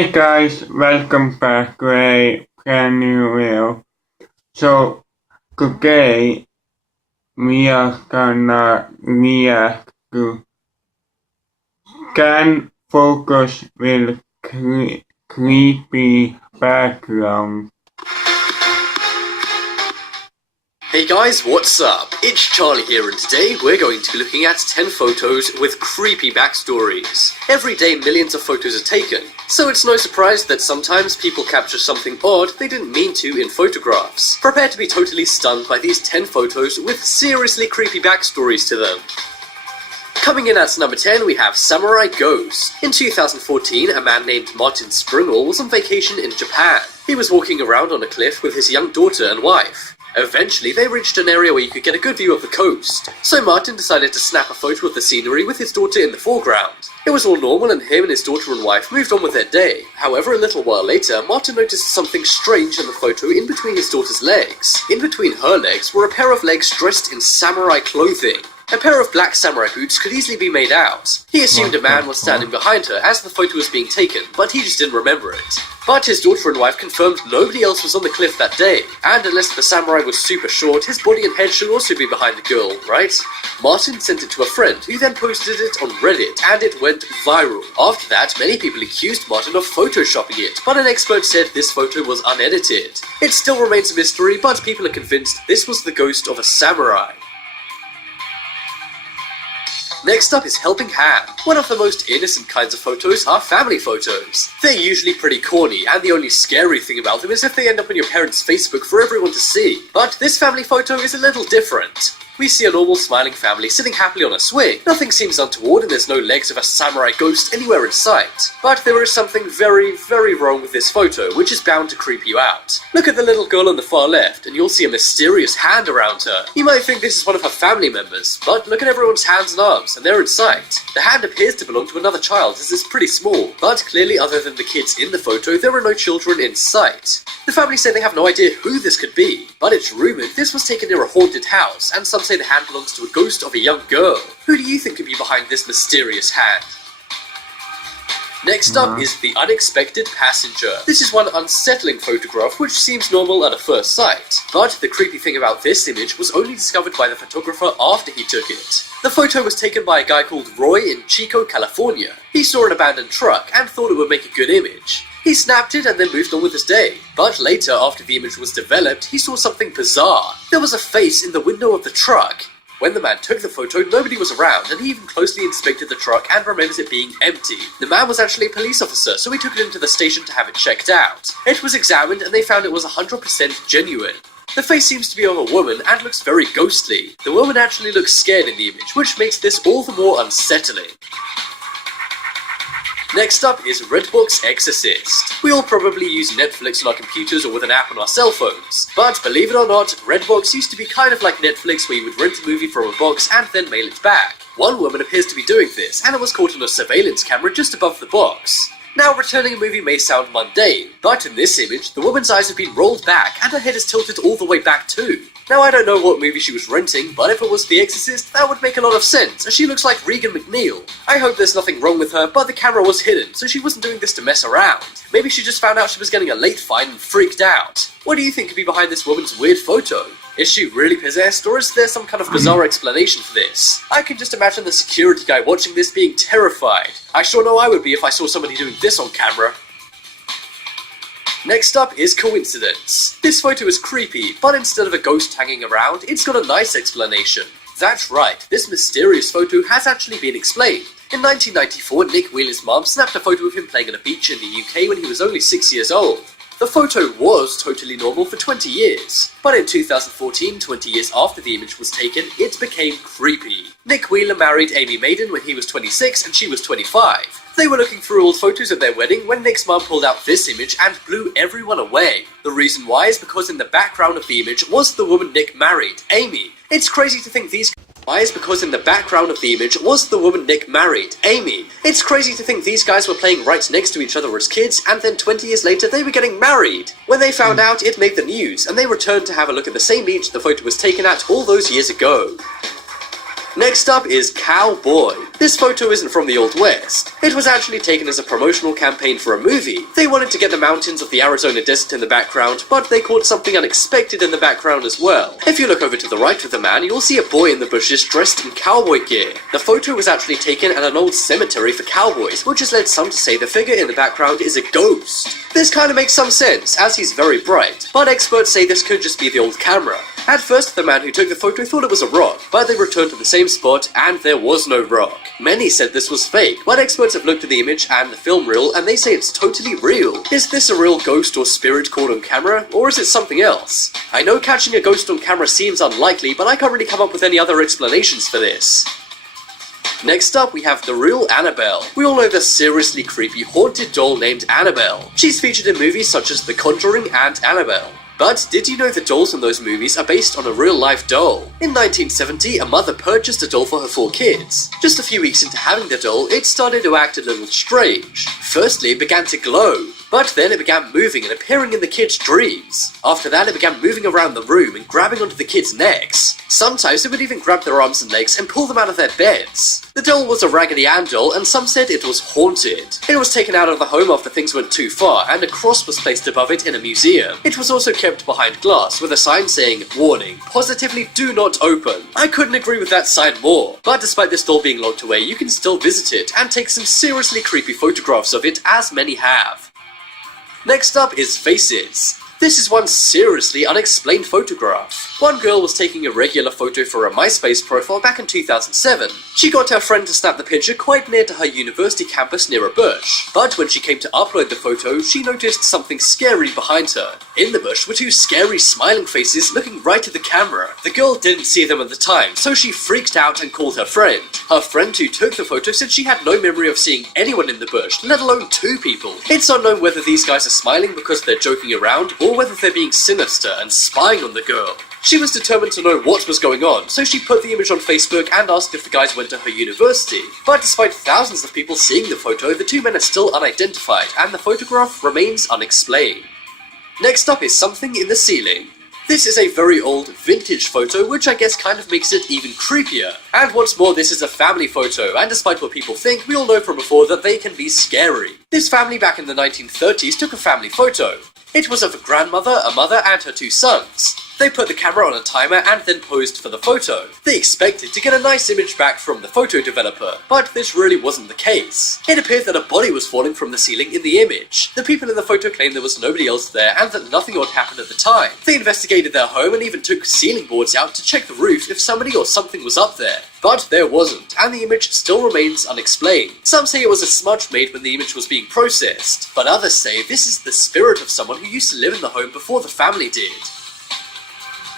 Hey guys, welcome back to a brand new video. So today we are gonna react to Can Focus with Creepy Background. Hey guys, what's up? It's Charlie here, and today we're going to be looking at 10 photos with creepy backstories. Every day millions of photos are taken, so it's no surprise that sometimes people capture something odd they didn't mean to in photographs. Prepare to be totally stunned by these 10 photos with seriously creepy backstories to them. Coming in at number 10, we have Samurai Ghost. In 2014, a man named Martin Springall was on vacation in Japan. He was walking around on a cliff with his young daughter and wife. Eventually, they reached an area where you could get a good view of the coast, so Martin decided to snap a photo of the scenery with his daughter in the foreground. It was all normal and him and his daughter and wife moved on with their day. However, a little while later, Martin noticed something strange in the photo in between his daughter's legs. In between her legs were a pair of legs dressed in samurai clothing. A pair of black samurai boots could easily be made out. He assumed a man was standing behind her as the photo was being taken, but he just didn't remember it. But his daughter and wife confirmed nobody else was on the cliff that day, and unless the samurai was super short, his body and head should also be behind the girl, right? Martin sent it to a friend, who then posted it on Reddit, and it went viral. After that, many people accused Martin of photoshopping it, but an expert said this photo was unedited. It still remains a mystery, but people are convinced this was the ghost of a samurai. Next up is Helping Hand. One of the most innocent kinds of photos are family photos. They're usually pretty corny, and the only scary thing about them is if they end up on your parents' Facebook for everyone to see. But this family photo is a little different. We see a normal smiling family sitting happily on a swing. Nothing seems untoward and there's no legs of a samurai ghost anywhere in sight. But there is something very, very wrong with this photo, which is bound to creep you out. Look at the little girl on the far left, and you'll see a mysterious hand around her. You might think this is one of her family members, but look at everyone's hands and arms, and they're in sight. The hand appears to belong to another child as it's pretty small, but clearly other than the kids in the photo, there are no children in sight. The family say they have no idea who this could be, but it's rumoured this was taken near a haunted house, and some say the hand belongs to a ghost of a young girl. Who do you think could be behind this mysterious hand? Next up is The Unexpected Passenger. This is one unsettling photograph which seems normal at a first sight, but the creepy thing about this image was only discovered by the photographer after he took it. The photo was taken by a guy called Roy in Chico, California. He saw an abandoned truck and thought it would make a good image. He snapped it and then moved on with his day. But later, after the image was developed, he saw something bizarre. There was a face in the window of the truck. When the man took the photo, nobody was around, and he even closely inspected the truck and remembers it being empty. The man was actually a police officer, so he took it into the station to have it checked out. It was examined, and they found it was 100% genuine. The face seems to be of a woman and looks very ghostly. The woman actually looks scared in the image, which makes this all the more unsettling. Next up is Redbox Exorcist. We all probably use Netflix on our computers or with an app on our cell phones. But believe it or not, Redbox used to be kind of like Netflix where you would rent a movie from a box and then mail it back. One woman appears to be doing this, and it was caught on a surveillance camera just above the box. Now, returning a movie may sound mundane, but in this image, the woman's eyes have been rolled back and her head is tilted all the way back too. Now, I don't know what movie she was renting, but if it was The Exorcist, that would make a lot of sense, as she looks like Regan McNeil. I hope there's nothing wrong with her, but the camera was hidden, so she wasn't doing this to mess around. Maybe she just found out she was getting a late fine and freaked out. What do you think could be behind this woman's weird photo? Is she really possessed, or is there some kind of bizarre explanation for this? I can just imagine the security guy watching this being terrified. I sure know I would be if I saw somebody doing this on camera. Next up is Coincidence. This photo is creepy, but instead of a ghost hanging around, it's got a nice explanation. That's right, this mysterious photo has actually been explained. In 1994, Nick Wheeler's mom snapped a photo of him playing on a beach in the UK when he was only 6 years old. The photo was totally normal for 20 years, but in 2014, 20 years after the image was taken, it became creepy. Nick Wheeler married Amy Maiden when he was 26 and she was 25. They were looking through old photos of their wedding when Nick's mom pulled out this image and blew everyone away. The reason why is because in the background of the image was the woman Nick married, Amy. It's crazy to think these guys were playing right next to each other as kids, and then 20 years later they were getting married. When they found out, it made the news, and they returned to have a look at the same beach the photo was taken at all those years ago. Next up is Cowboy. This photo isn't from the Old West. It was actually taken as a promotional campaign for a movie. They wanted to get the mountains of the Arizona desert in the background, but they caught something unexpected in the background as well. If you look over to the right of the man, you'll see a boy in the bushes dressed in cowboy gear. The photo was actually taken at an old cemetery for cowboys, which has led some to say the figure in the background is a ghost. This kind of makes some sense, as he's very bright, but experts say this could just be the old camera. At first, the man who took the photo thought it was a rock, but they returned to the same spot and there was no rock. Many said this was fake, but experts have looked at the image and the film reel and they say it's totally real. Is this a real ghost or spirit caught on camera, or is it something else? I know catching a ghost on camera seems unlikely, but I can't really come up with any other explanations for this. Next up, we have the real Annabelle. We all know the seriously creepy haunted doll named Annabelle. She's featured in movies such as The Conjuring and Annabelle. But did you know the dolls in those movies are based on a real-life doll? In 1970, a mother purchased a doll for her 4 kids. Just a few weeks into having the doll, it started to act a little strange. Firstly, it began to glow, but then it began moving and appearing in the kids' dreams. After that, it began moving around the room and grabbing onto the kids' necks. Sometimes it would even grab their arms and legs and pull them out of their beds. The doll was a Raggedy Ann doll, and some said it was haunted. It was taken out of the home after things went too far, and a cross was placed above it in a museum. It was also kept behind glass with a sign saying, "Warning, positively do not open." I couldn't agree with that sign more. But despite this doll being locked away, you can still visit it and take some seriously creepy photographs of it, as many have. Next up is Faces. This is one seriously unexplained photograph. One girl was taking a regular photo for a MySpace profile back in 2007. She got her friend to snap the picture quite near to her university campus near a bush. But when she came to upload the photo, she noticed something scary behind her. In the bush were 2 scary smiling faces looking right at the camera. The girl didn't see them at the time, so she freaked out and called her friend. Her friend who took the photo said she had no memory of seeing anyone in the bush, let alone 2 people. It's unknown whether these guys are smiling because they're joking around, or whether they're being sinister and spying on the girl. She was determined to know what was going on, so she put the image on Facebook and asked if the guys went to her university. But despite thousands of people seeing the photo, the 2 men are still unidentified, and the photograph remains unexplained. Next up is something in the ceiling. This is a very old, vintage photo, which I guess kind of makes it even creepier. And once more, this is a family photo, and despite what people think, we all know from before that they can be scary. This family back in the 1930s took a family photo. It was of a grandmother, a mother, and her 2 sons. They put the camera on a timer and then posed for the photo. They expected to get a nice image back from the photo developer, but this really wasn't the case. It appeared that a body was falling from the ceiling in the image. The people in the photo claimed there was nobody else there and that nothing odd happened at the time. They investigated their home and even took ceiling boards out to check the roof if somebody or something was up there. But there wasn't, and the image still remains unexplained. Some say it was a smudge made when the image was being processed, but others say this is the spirit of someone who used to live in the home before the family did.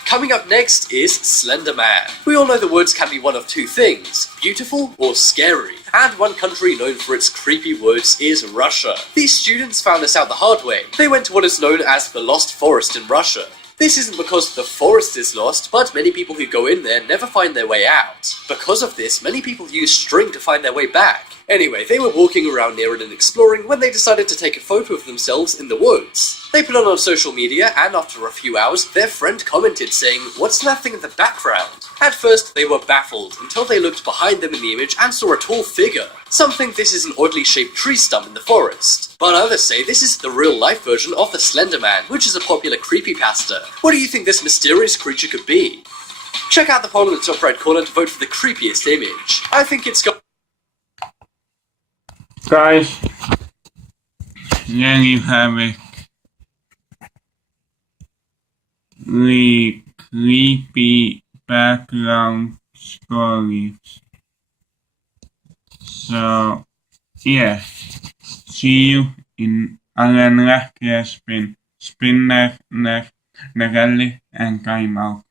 Coming up next is Slender Man. We all know the woods can be one of 2 things, beautiful or scary. And one country known for its creepy woods is Russia. These students found this out the hard way. They went to what is known as the Lost Forest in Russia. This isn't because the forest is lost, but many people who go in there never find their way out. Because of this, many people use string to find their way back. Anyway, they were walking around near it and exploring when they decided to take a photo of themselves in the woods. They put it on social media, and after a few hours, their friend commented saying, "What's that thing in the background?" At first, they were baffled until they looked behind them in the image and saw a tall figure. Some think this is an oddly shaped tree stump in the forest, but others say this is the real-life version of the Slender Man, which is a popular creepypasta. What do you think this mysterious creature could be? Check out the poll in the top right corner to vote for the creepiest image. I think it's got... Guys, there you have it. The creepy background stories. So, yeah. See you in alla näkkäspin, spinner, nerelli, and time out.